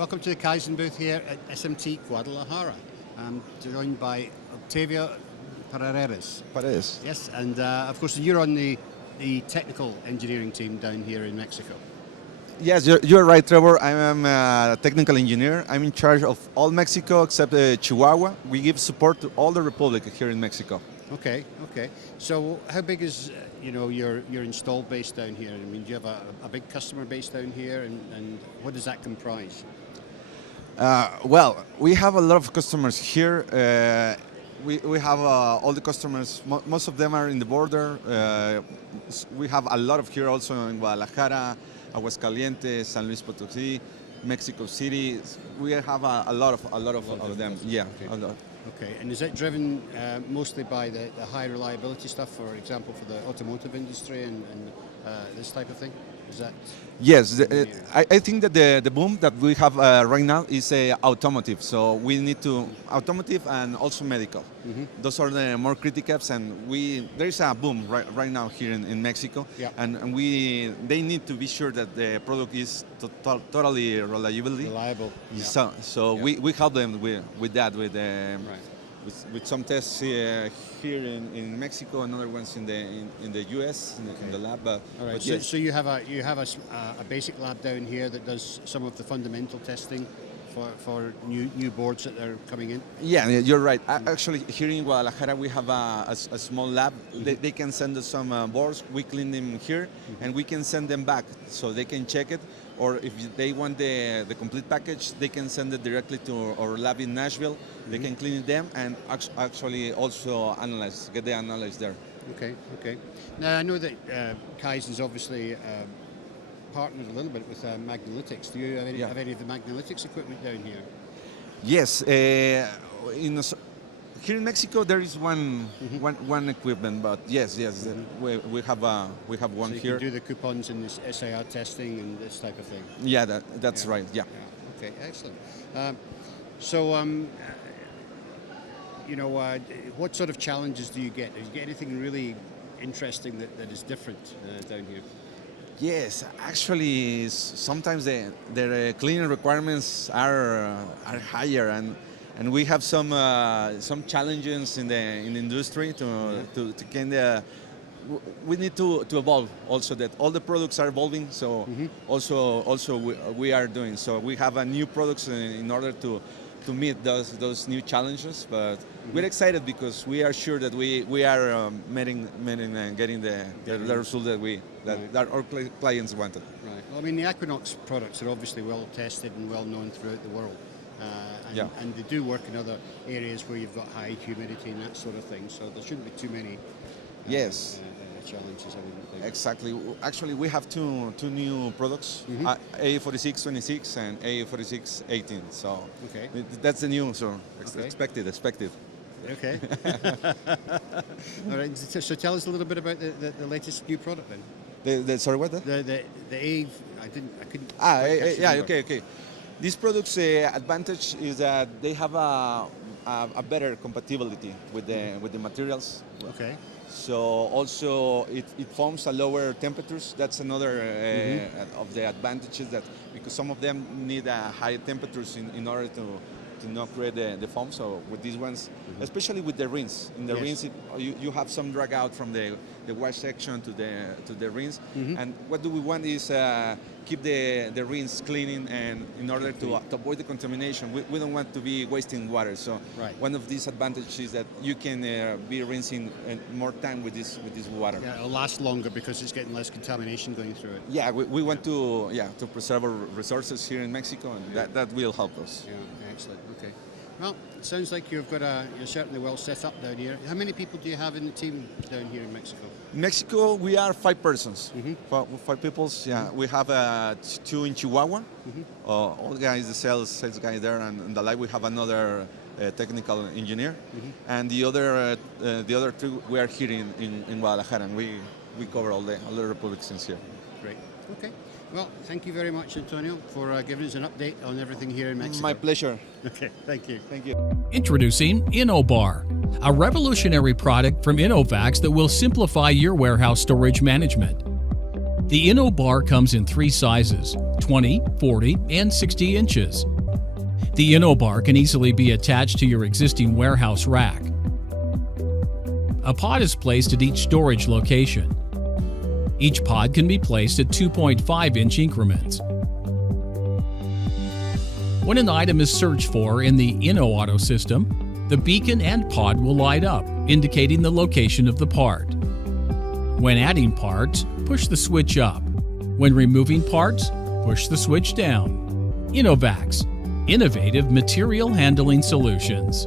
Welcome to the KYZEN booth here at SMT Guadalajara. I'm joined by Octavio Paredes. Paredes. Yes, and of course you're on the technical engineering team down here in Mexico. Yes, you're right, Trevor. I am a technical engineer. I'm in charge of all Mexico except Chihuahua. We give support to all the Republic here in Mexico. Okay. So how big is your install base down here? I mean, do you have a big customer base down here, and what does that comprise? Well, we have a lot of customers here. We have all the customers. Most of them are in the border. We have a lot of here also in Guadalajara, Aguascalientes, San Luis Potosí, Mexico City. We have a lot of them. Yeah, okay. A lot. Okay, and is that driven mostly by the high reliability stuff, for example, for the automotive industry and this type of thing? Is that? Yes, I think that the boom that we have right now is automotive. So we need to automotive and also medical. Mm-hmm. Those are the more critical apps, and there is a boom right now here in Mexico. Yeah. And they need to be sure that the product is totally Reliable. Yeah. So Yeah. we help them with that Right. with some tests here in Mexico and other ones in the US in the lab. All right. But So, yes. so you have a basic lab down here that does some of the fundamental testing for new boards that are coming in. Yeah, you're right. Actually, here in Guadalajara, we have a small lab. Mm-hmm. They can send us some boards. We clean them here, and we can send them back so they can check it. Or if they want the complete package, they can send it directly to our lab in Nashville. They can clean them and actually also get the analyze there. Okay. Now I know that KYZEN's obviously partnered a little bit with Magnalytics. Do you have any of the Magnalytics equipment down here? Yes, here in Mexico there is one equipment, but yes, we have one So you here. can do the coupons and this SIR testing and this type of thing. Yeah, that's right. Yeah. Okay, excellent. What sort of challenges do you get? Do you get anything really interesting that is different down here? Yes, actually, sometimes their cleaning requirements are higher, and we have some challenges in the industry to kind of. We need to evolve also, that all the products are evolving. So also we are doing so. We have a new products in order to meet those new challenges, but we're excited because we are sure that we are meeting and getting the result that our clients wanted. Right. Well, I mean, the Equinox products are obviously well tested and well known throughout the world, and they do work in other areas where you've got high humidity and that sort of thing. So there shouldn't be too many. Challenges, I wouldn't think. Exactly. Actually, we have two new products, A4626 and A4618. So that's the new. So expected. Okay. All right. So tell us a little bit about the latest new product then. Sorry, what? The A. I couldn't. Okay. These products' advantage is that they have a better compatibility with the materials. Okay. So also it foams at lower temperatures. That's another of the advantages, that because some of them need high temperatures in order to not create the foam. So with these ones, especially with the rinse, in the rinse you have some drag out from the wash section to the rinse. And what do we want is keep the rinse cleaning, and in order to avoid the contamination, we don't want to be wasting water. So one of these advantages is that you can be rinsing more time with this water. Yeah, it'll last longer because it's getting less contamination going through it. Yeah, we want to preserve our resources here in Mexico, and that will help us. Yeah, excellent. Okay. Well, it sounds like you're certainly well set up down here. How many people do you have in the team down here in Mexico? In Mexico, we are 5 persons. Five people. Yeah, we have 2 in Chihuahua. All guys, the sales guy there, and in the lab we have another technical engineer, and the other 2 we are here in Guadalajara, and we cover all the republics here. Great. Okay. Well, thank you very much, Antonio, for giving us an update on everything here in Mexico. My pleasure. Okay, thank you. Introducing InnoBar, a revolutionary product from Innovax that will simplify your warehouse storage management. The InnoBar comes in 3 sizes, 20, 40, and 60 inches. The InnoBar can easily be attached to your existing warehouse rack. A pod is placed at each storage location. Each pod can be placed at 2.5-inch increments. When an item is searched for in the InnoAuto system, the beacon and pod will light up, indicating the location of the part. When adding parts, push the switch up. When removing parts, push the switch down. Innovacs, innovative material handling solutions.